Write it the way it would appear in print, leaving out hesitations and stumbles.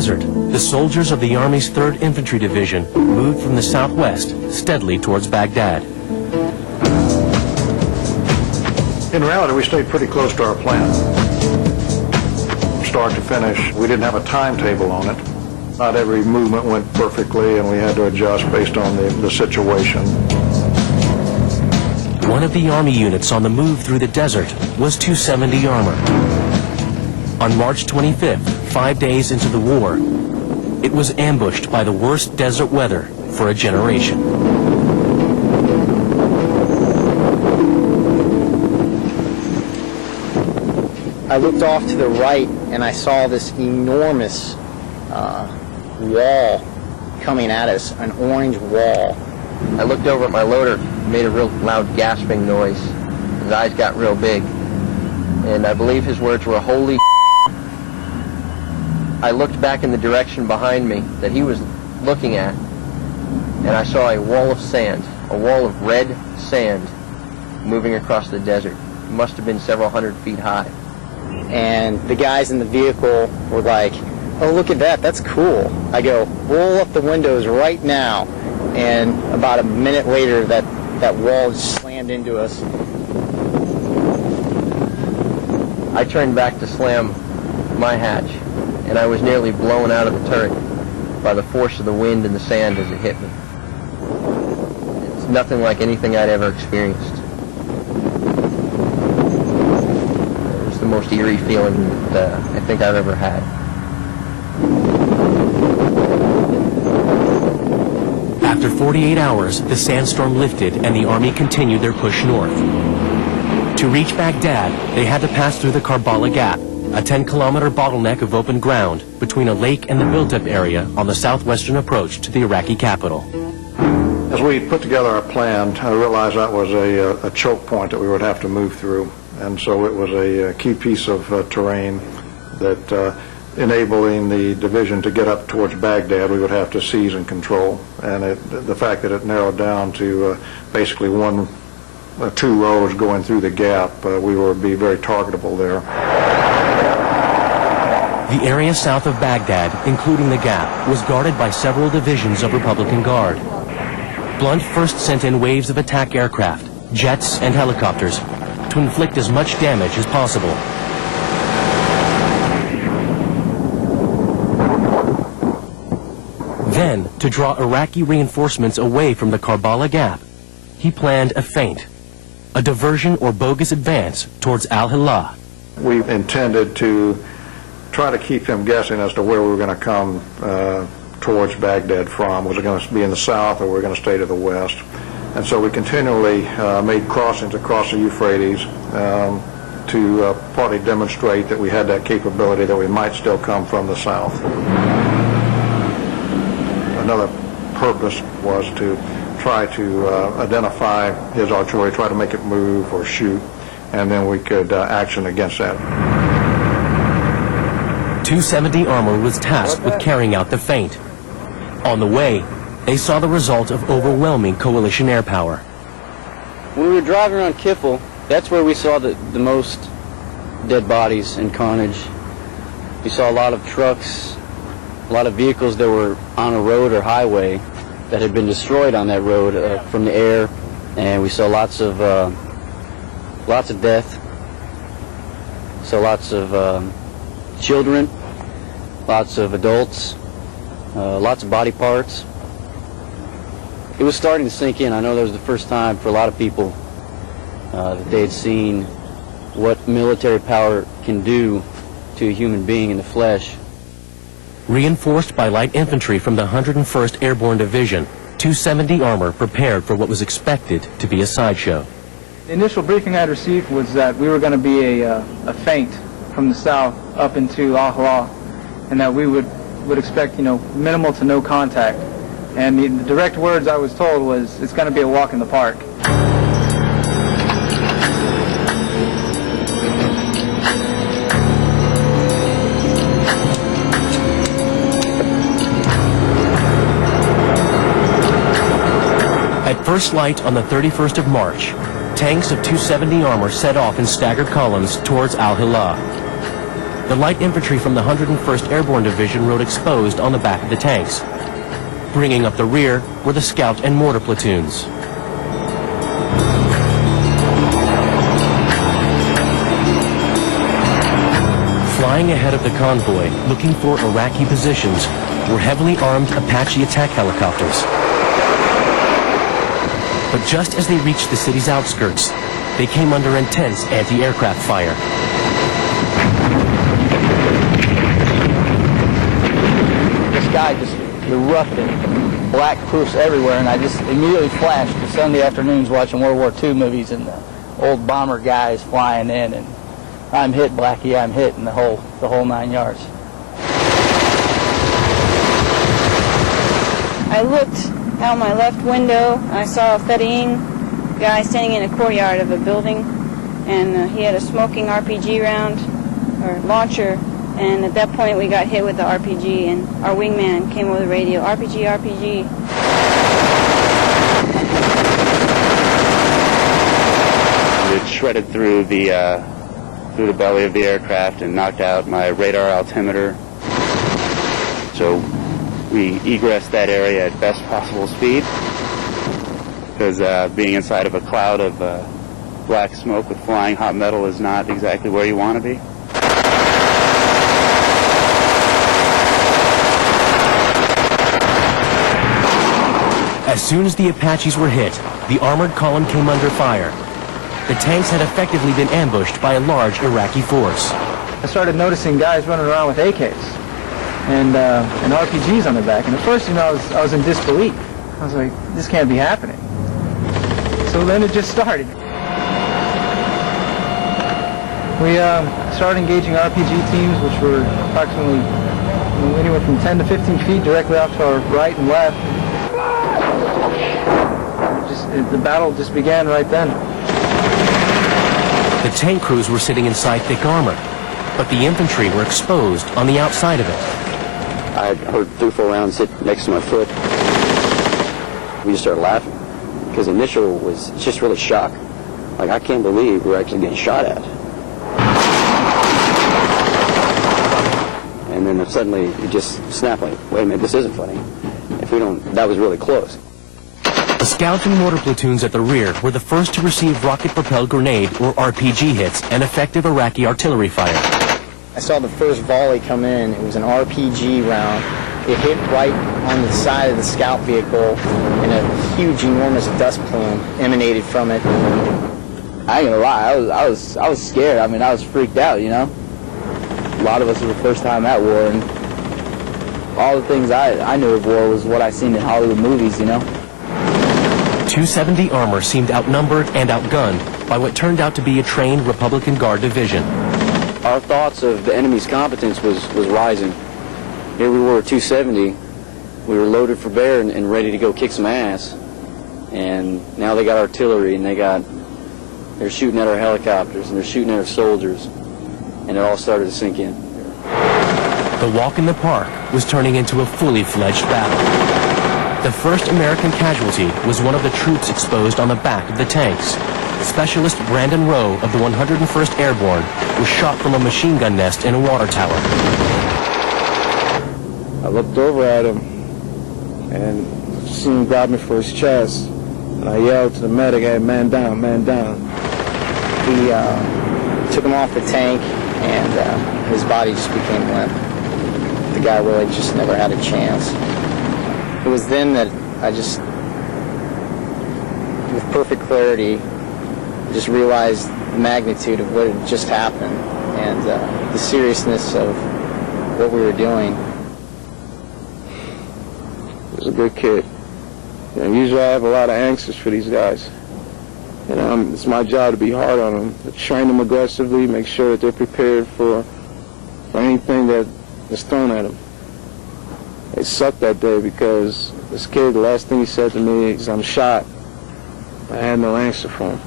desert, the soldiers of the Army's 3rd Infantry Division moved from the southwest steadily towards Baghdad. In reality, we stayed pretty close to our plan. Start to finish, we didn't have a timetable on it. Not every movement went perfectly, and we had to adjust based on the situation. One of the Army units on the move through the desert was 270 Armor. On March 25th, 5 days into the war, it was ambushed by the worst desert weather for a generation. I looked off to the right and I saw this enormous wall coming at us, an orange wall. I looked over at my loader, made a real loud gasping noise. His eyes got real big, and I believe his words were, "Holy." I looked back in the direction behind me that he was looking at, and I saw a wall of sand, a wall of red sand moving across the desert. It must have been several hundred feet high. And the guys in the vehicle were like, "Oh, look at that, that's cool." I go, "Roll up the windows right now." And about a minute later, that wall slammed into us. I turned back to slam my hatch, and I was nearly blown out of the turret by the force of the wind and the sand as it hit me. It's nothing like anything I'd ever experienced. It was the most eerie feeling that I think I've ever had. After 48 hours, the sandstorm lifted and the Army continued their push north. To reach Baghdad, they had to pass through the Karballah Gap, a 10-kilometer bottleneck of open ground between a lake and the built-up area on the southwestern approach to the Iraqi capital. As we put together our plan, I realized that was a choke point that we would have to move through. And so it was a key piece of terrain that enabling the division to get up towards Baghdad, we would have to seize and control. And the fact that it narrowed down to basically two roads going through the gap, we would be very targetable there. The area south of Baghdad, including the gap, was guarded by several divisions of Republican Guard. Blunt first sent in waves of attack aircraft, jets, and helicopters to inflict as much damage as possible. Then, to draw Iraqi reinforcements away from the Karballah Gap, he planned a feint, a diversion or bogus advance towards Hillah. We intended to try to keep them guessing as to where we were going to come towards Baghdad from. Was it going to be in the south or were we going to stay to the west? And so we continually made crossings across the Euphrates to partly demonstrate that we had that capability, that we might still come from the south. Another purpose was to try to identify his artillery, try to make it move or shoot, and then we could action against that. 270 Armor was tasked with carrying out the feint. On the way, they saw the result of overwhelming coalition air power. When we were driving around Kifl, that's where we saw the most dead bodies and carnage. We saw a lot of trucks, a lot of vehicles that were on a road or highway that had been destroyed on that road from the air, and we saw lots of death. So lots of children, lots of adults, lots of body parts. It was starting to sink in. I know that was the first time for a lot of people that they had seen what military power can do to a human being in the flesh. Reinforced by light infantry from the 101st Airborne Division, 270 Armor prepared for what was expected to be a sideshow. The initial briefing I had received was that we were going to be a feint from the south up into Hillah, and that we would expect, minimal to no contact. And the direct words I was told was, it's going to be a walk in the park. At first light on the 31st of March, tanks of 270 Armor set off in staggered columns towards Hillah. The light infantry from the 101st Airborne Division rode exposed on the back of the tanks. Bringing up the rear were the scout and mortar platoons. Flying ahead of the convoy, looking for Iraqi positions, were heavily armed Apache attack helicopters. But just as they reached the city's outskirts, they came under intense anti-aircraft fire. The sky just erupted, black proofs everywhere, and I just immediately flashed to Sunday afternoons watching World War II movies and the old bomber guys flying in, and I'm hit, Blackie, I'm hit, and the whole 9 yards. I looked out my left window, and I saw a Fedayeen guy standing in a courtyard of a building, and he had a smoking RPG round, or launcher, and at that point we got hit with the RPG, and our wingman came over the radio, RPG, RPG. It shredded through the belly of the aircraft and knocked out my radar altimeter. So we egressed that area at best possible speed, because being inside of a cloud of black smoke with flying hot metal is not exactly where you want to be. As soon as the Apaches were hit, the armored column came under fire. The tanks had effectively been ambushed by a large Iraqi force. I started noticing guys running around with AKs and RPGs on their back. And at first, I was in disbelief. I was like, this can't be happening. So then it just started. We started engaging RPG teams, which were approximately anywhere from 10 to 15 feet directly off to our right and left. The battle just began right then. The tank crews were sitting inside thick armor, but the infantry were exposed on the outside of it. I heard 3-4 rounds hit next to my foot. We just started laughing, because initial was just really shock. Like, I can't believe we're actually getting shot at. And then suddenly it just snapped, like, wait a minute, this isn't funny. If we don't, that was really close. The scout and mortar platoons at the rear were the first to receive rocket-propelled grenade or RPG hits and effective Iraqi artillery fire. I saw the first volley come in. It was an RPG round. It hit right on the side of the scout vehicle, and a huge, enormous dust plume emanated from it. I ain't gonna lie, I was scared. I mean, I was freaked out, A lot of us were the first time at war, and all the things I knew of war was what I seen in Hollywood movies, 270 armor seemed outnumbered and outgunned by what turned out to be a trained Republican Guard division. Our thoughts of the enemy's competence was rising. Here we were at 270. We were loaded for bear and ready to go kick some ass. And now they got artillery, and they're shooting at our helicopters, and they're shooting at our soldiers. And it all started to sink in. The walk in the park was turning into a fully fledged battle. The first American casualty was one of the troops exposed on the back of the tanks. Specialist Brandon Rowe of the 101st Airborne was shot from a machine gun nest in a water tower. I looked over at him and seen him grab me for his chest. And I yelled to the medic, hey, man down, man down. He took him off the tank, and his body just became limp. The guy really just never had a chance. It was then that I just, with perfect clarity, just realized the magnitude of what had just happened and the seriousness of what we were doing. He was a good kid. Usually I have a lot of answers for these guys. It's my job to be hard on them, to train them aggressively, make sure that they're prepared for anything that's thrown at them. It sucked that day because this kid, the last thing he said to me is, I'm shot. I had no answer for him.